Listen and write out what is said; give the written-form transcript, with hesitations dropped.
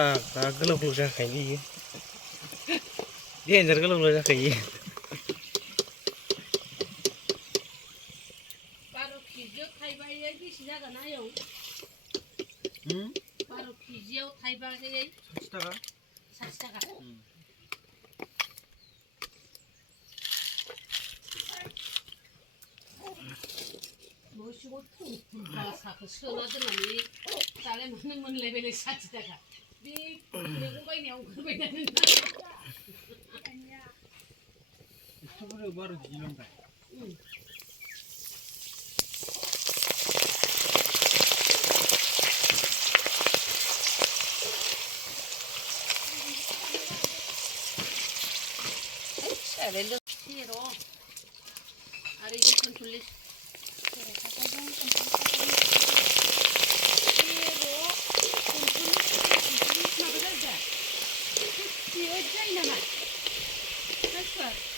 गोलाव गोलाव जाखायो इयो देन्जार गोलाव गोलाव जाखायो 12 केजियाव थाइबायै बेसे जागोन आयौ 12 केजियाव थाइबायै 60 थाखा 60 थाखा न' सिङाव थुमथुम साखौ सोना दोननानै दालाय मानो मोनलायबायलाय 60 थाखा बे मैगं बायनायाव ओंखारबायना नोंना एथ' बुरजा 12 kg लंखाय Ada lu siro. Ada ikan tulis. Siro kakaknya tulis nama saja. Siro aja ini nama. Kasar.